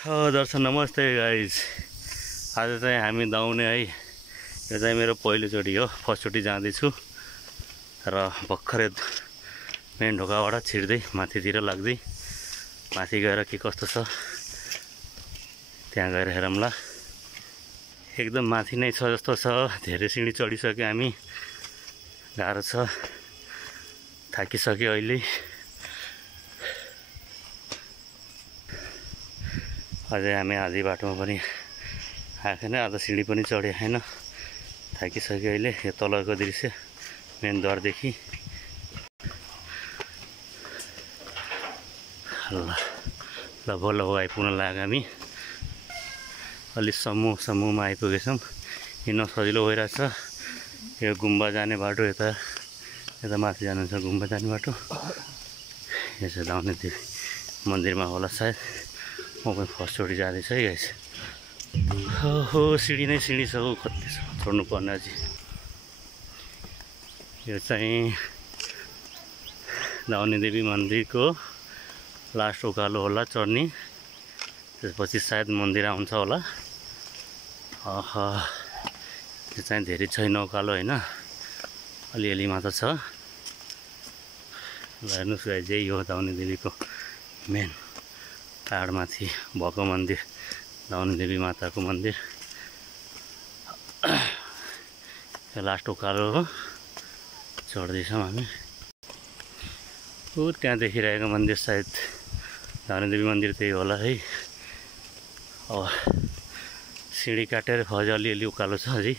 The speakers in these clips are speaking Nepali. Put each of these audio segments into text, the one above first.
दर्शन नमस्ते गाइज। आज चाहिँ हामी दाउने है। यो चाहिँ मेरो पहिलोचोटि हो, फर्स्टचोटि जाँदैछु र भर्खरै मेन ढोकाबाट छिर्दै माथितिर लाग्दै माथि गएर के कस्तो छ त्यहाँ गएर हेरौँला। एकदम माथि नै छ जस्तो छ, धेरै सिँढी चढिसक्यो हामी, गाह्रो छ, थाकिसक्यो अहिले। अझै हामी आधी बाटोमा पनि आएको छैन, आधा सिँढी पनि चढेको छैन, थाकिसक्यो अहिले। यो तलको दृश्य मेन द्वारदेखि। ल बल्ल आइपुग्न लाग्यो हामी, अलिक समूहमा आइपुगेछौँ। हिँड्न सजिलो भइरहेछ। यो गुम्बा जाने बाटो, यता माथि जानुहुन्छ गुम्बा जाने बाटो। यो चाहिँ दाउने देवी मन्दिरमा होला सायद। म पनि फर्स्टचोटि जाँदैछु है गाइस। हो सिँढी नै सिँढी छ, कति छ छोड्नु पर्ने अझै। यो चाहिँ दाउने देवी मन्दिरको लास्ट उकालो होला चढ्ने, त्यसपछि सायद मन्दिर आउँछ होला। यो चाहिँ धेरै छैन उकालो होइन, अलिअलि मात्र छ। ल हेर्नुहोस् गाइस, यही हो दाउने देवीको मेन पहाडमाथि भएको मन्दिर, दाउने देवी माताको मन्दिर। यो लास्ट उकालो हो, चढ्दैछौँ हामी। त्यहाँ देखिरहेको मन्दिर सायद दाउने देवी मन्दिर त्यही होला है। अब सिँढी काटेर अझै अलिअलि उकालो छ अझै।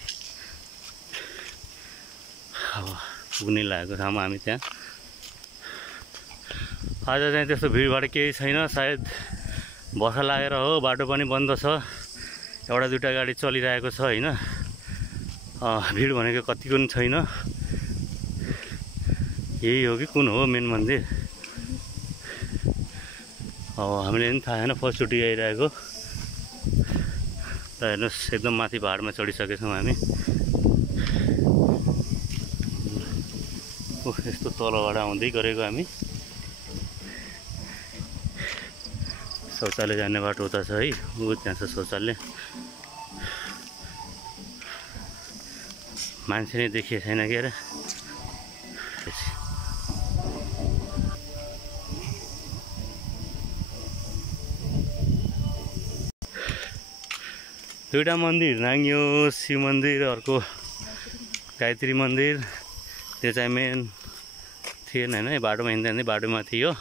अब पुग्ने लागेको ठाउँमा हामी त्यहाँ। आज चाहिँ त्यस्तो भिडभाड केही छैन, सायद बर्खा लागेर हो, बाटो पनि बन्द छ, एउटा दुइटा गाडी चलिरहेको छ होइन। भिड भनेको कतिको पनि छैन। यही हो कि कुन हो मेन मन्दिर, अब हामीले पनि थाहा छैन, फर्स्टचोटि आइरहेको। र हेर्नुहोस्, एकदम माथि पहाडमा चढिसकेछौँ हामी। यस्तो तलबाट आउँदै गरेको हामी। शौचालय जाने बाटो उता छ है, त्यहाँ छ शौचालय। मान्छे नै देखिएको छैन के अरे। दुईवटा मन्दिर नाङ्ग्यो, शिव मन्दिर, अर्को गायत्री मन्दिर। त्यो चाहिँ मेन थिएन होइन, बाटोमा हिँड्दै बाटोमा थियो।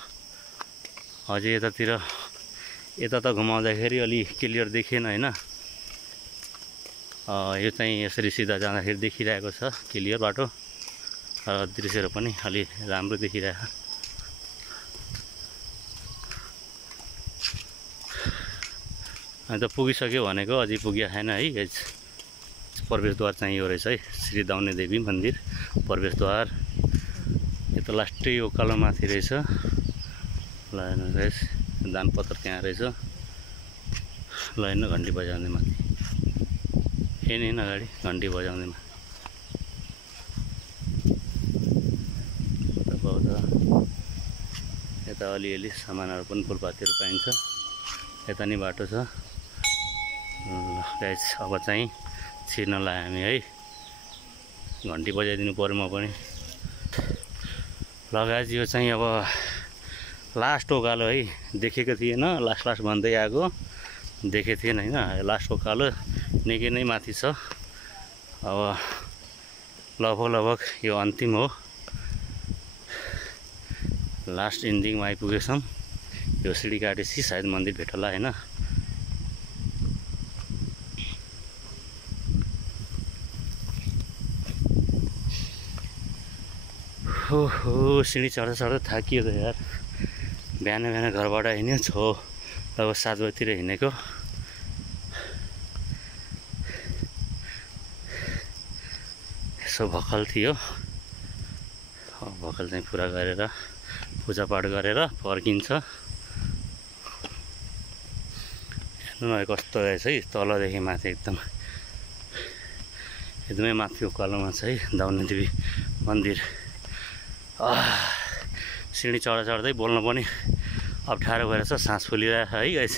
अझै यता त घुमाउँदाखेरि अलि क्लियर देखिएन होइन। यो चाहिँ यसरी सिधा जाँदाखेरि देखिरहेको छ क्लियर बाटो, र दृश्यहरू पनि अलि राम्रो देखिरहेको। अन्त पुगिसक्यो भनेको, अझै पुगेको छैन है। प्रवेशद्वार चाहिँ यो रहेछ है, श्री दाउने देवी मन्दिर प्रवेशद्वार। यो त लास्टै उकालो माथि रहेछ। ल हेर्नुहोस् गाइस, दानपत्र त्यहाँ रहेछ। ल हेर्नु, घन्टी बजाउँदै माथि हिँड्न अगाडि घन्टी बजाउँदैमा। यता अलिअलि सामानहरू पनि फुलपातीहरू पाइन्छ। यता नि बाटो छ। गाइस अब चाहिँ छिर्न लाग्यो हामी है, घन्टी बजाइदिनु पऱ्यो म पनि। ल गाइस, यो चाहिँ अब लास्ट उकालो है, देखेको थिएन, लास्ट भन्दै आएको, देखेको थिएन होइन। लास्ट उकालो निकै नै माथि छ। अब लगभग यो अन्तिम हो, लास्ट इन्डिङमा आइपुगेछौँ। यो सिँढी काटेपछि सायद मन्दिर भेटला होइन। हो सिँढी चढ्दा थाकियो त यार। बिहान घरबाट हिँड्यो, लगभग 7 बजीतिर हिँडेको। यसो भक्कल थियो, भक्कल चाहिँ पुरा गरेर पूजापाठ गरेर फर्किन्छ। हेर्नु न कस्तो रहेछ है, तलदेखि माथि एकदमै माथि उकालोमा छ है दाउने देवी मन्दिर। सिँढी चढ्दै बोल्न पनि अप्ठ्यारो भएर छ, सास फुलिरहेको छ है गाइस।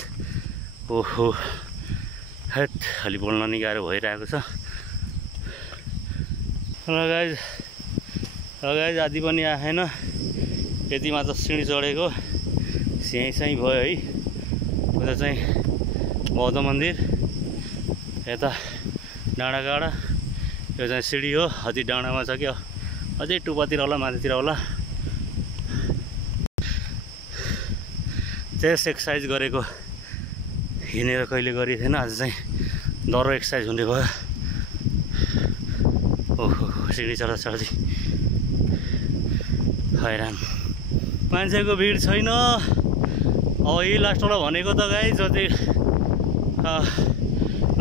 ओहो हेट अलि बोल्न नि गाह्रो भइरहेको छ। र गाइज आदि पनि आएन, यति मात्र सिँढी चढेको स्याही भयो है। उता चाहिँ बौद्ध मन्दिर, यता डाँडाकाँडा, यो चाहिँ सिँढी हो। अझै डाँडामा छ कि अझै टुप्पातिर होला, माथितिर होला। चेस्ट एक्सर्साइज गरेको हिँडेर कहिले गरि थिएन, आज चाहिँ डह्रो एक्सर्साइज हुने भयो। ओहो सिँढी चढ्दै हैरान, मान्छेको भिड छैन। अब यही लास्टवाला भनेको त गाइज, अझै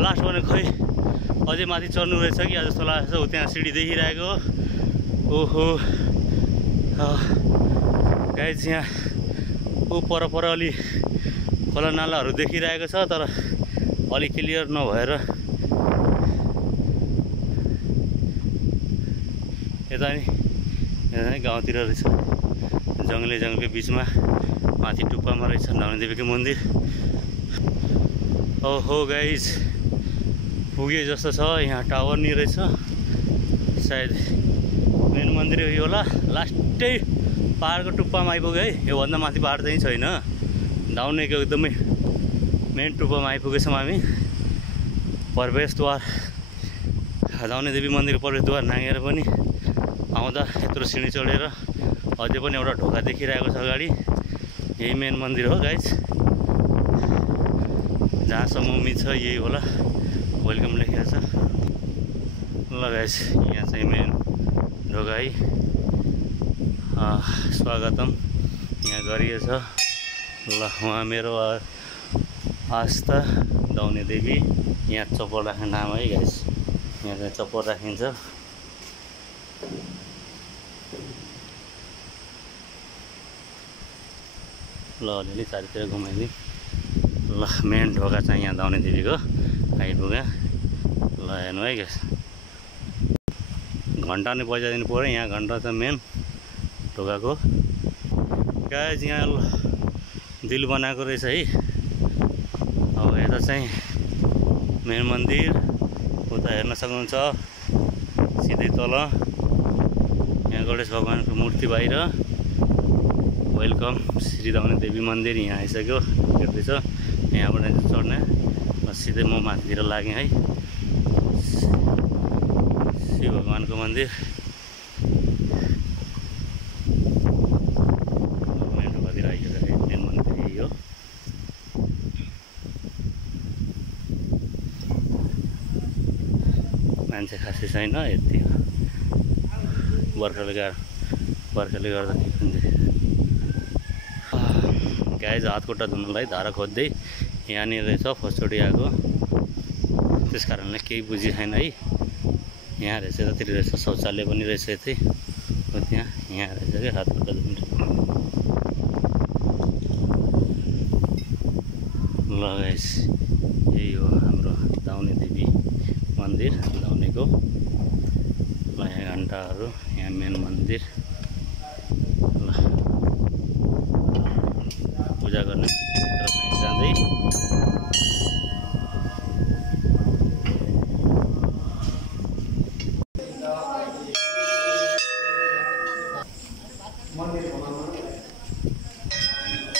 लास्ट भनेको खोइ अझै माथि चढ्नु रहेछ कि जस्तो लाग्छ। त्यहाँ सिँढी देखिरहेको। ओहो गाइज यहाँ पर अलि खोला नालाहरू देखिरहेको छ, तर अलि क्लियर नभएर यता नि गाउँतिर रहेछ, जङ्गलकै बिचमा माथि टुप्पामा रहेछ धौनीदेवीको मन्दिर। ओहो गाइज पुगे जस्तो छ, यहाँ टावर नि रहेछ, सायद मेन मन्दिर यो होला। लास्टै पहाडको टुप्पामा आइपुग्यो है, योभन्दा माथि पहाड चाहिँ छैन। दाउनेको एकदमै मेन टुप्पामा आइपुगेछौँ हामी। प्रवेशद्वार, दाउनेदेवी मन्दिरको प्रवेशद्वार नागेर पनि आउँदा यत्रो सिँढी चढेर अझै पनि एउटा ढोका देखिरहेको छ अगाडि। यही मेन मन्दिर हो गाइज, जहाँसम्म उम्मिद छ यही होला। वेलकम लेखेको छ ल गाइज। यहाँ चाहिँ मेन ढोका है, स्वागतम यहाँ गरिएछ ल। उहाँ मेरो आस्था दाउनेदेवी। यहाँ चप्पल राख्ने नाम है गाइज, यहाँ चाहिँ चप्पल राखिन्छ। ल अलिअलि चारैतिर घुमाइदिउँ ल। मेन ढोका चाहिँ यहाँ दाउनेदेवीको आइपुग्यो ल। हेर्नु है गाइस, घन्टा नि बजाइदिनु पऱ्यो। यहाँ घन्टा छ मेन ढोकाको गाइस। यहाँ दिल बनाएको रहेछ है। अब यता चाहिँ मेन मन्दिर, उता हेर्न सक्नुहुन्छ सिधै तल यहाँ गणेश भगवानको मूर्ति बाहिर। वेलकम श्री दाउनेदेवी मन्दिर यहाँ आइसक्यो, हेर्दैछ। यहाँबाट चढ्ने सिधै म माथितिर लागेँ है। शिव भगवानको मन्दिर मेन ढोकातिर आइसक्यो है। मेन मन्दिर यही हो। मान्छे खासै छैन, यति हो। बर्खाले गर्दा गाइज हात खुट्टा धुनुलाई धारा खोज्दै यहाँनिर रहेछ। फर्स्टचोटि आएको, त्यस कारणले केही बुझि छैन है। यहाँ रहेछ, यतातिर रहेछ शौचालय पनि रहेछ यतै हो। त्यहाँ यहाँ रहेछ कि हात खुट्टा धुनु ल गाइज। यही हो हाम्रो दाउनेदेवी मन्दिर, दाउनेको। यहाँ घन्टाहरू, यहाँ मेन मन्दिर ल। पूजा गर्ने जाँदै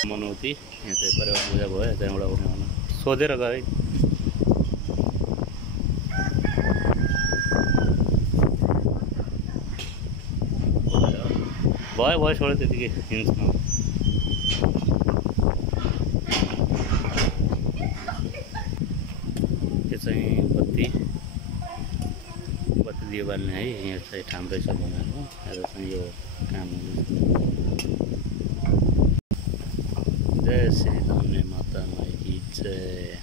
मनौती। यहाँ चाहिँ परिवार पूजा भयो, त्यहाँबाट उठाउनु सोधेर गए। भयो छोड्यो त्यतिकै हिँड्छ। यो चाहिँ बत्ती दियो बाल्ने है। यहाँ चाहिँ ठाउँ रहेछ बनाएको। आज चाहिँ यो काम हुँदैछ। जय श्री दाउने माता माइकी जय।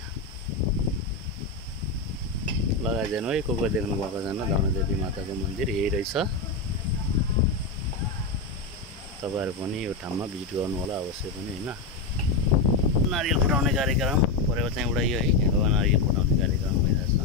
लगाइदिनु है, को देख्नु भएको छैन दाउनेदेवी माताको मन्दिर यही रहेछ। तपाईँहरू पनि यो ठाउँमा भिजिट गर्नु होला अवश्य पनि होइन। नारियल फुटाउने कार्यक्रम परेको चाहिँ एउटा यो है, यहाँ नारियल फुटाउने कार्यक्रम भइरहेछ।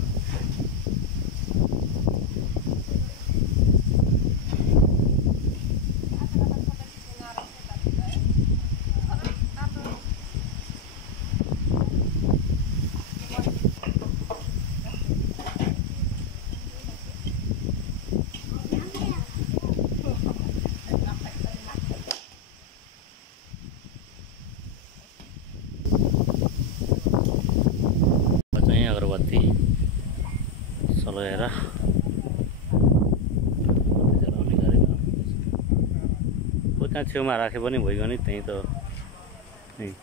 नै अगरबत्ती सलाएर जलाउने गरेको हो। त्यहाँ छेउमा राखे पनि भइगयो नि, त्यहीँ त त्यहीँ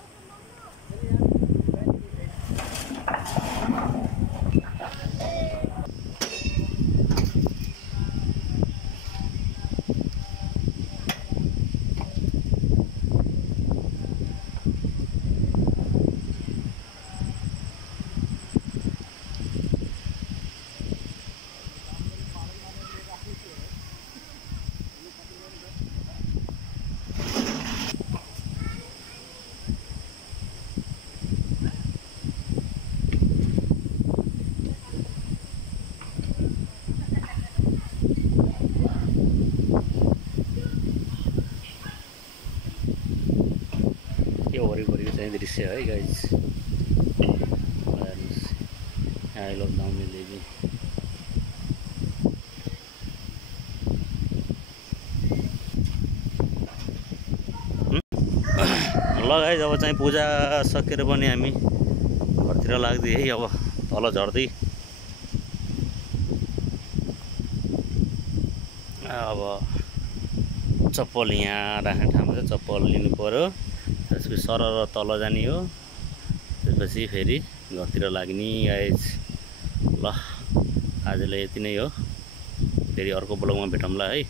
यो वरिपरिको चाहिँ दृश्य है गाइज। हेर्नुहोस्, आई लभ दाउनी देवी। ल गाइज, अब चाहिँ पूजा सकेर पनि हामी घरतिर लाग्दै है। अब तल झर्दै अब चप्पल यहाँ राख्ने ठाउँमा चाहिँ चप्पल लिनु पऱ्यो। त्यसपछि सरर तल जाने हो, त्यसपछि फेरि घरतिर लाग्ने गाइज। ल आजलाई यति नै हो, फेरि अर्को ब्लगमा भेटौँला है।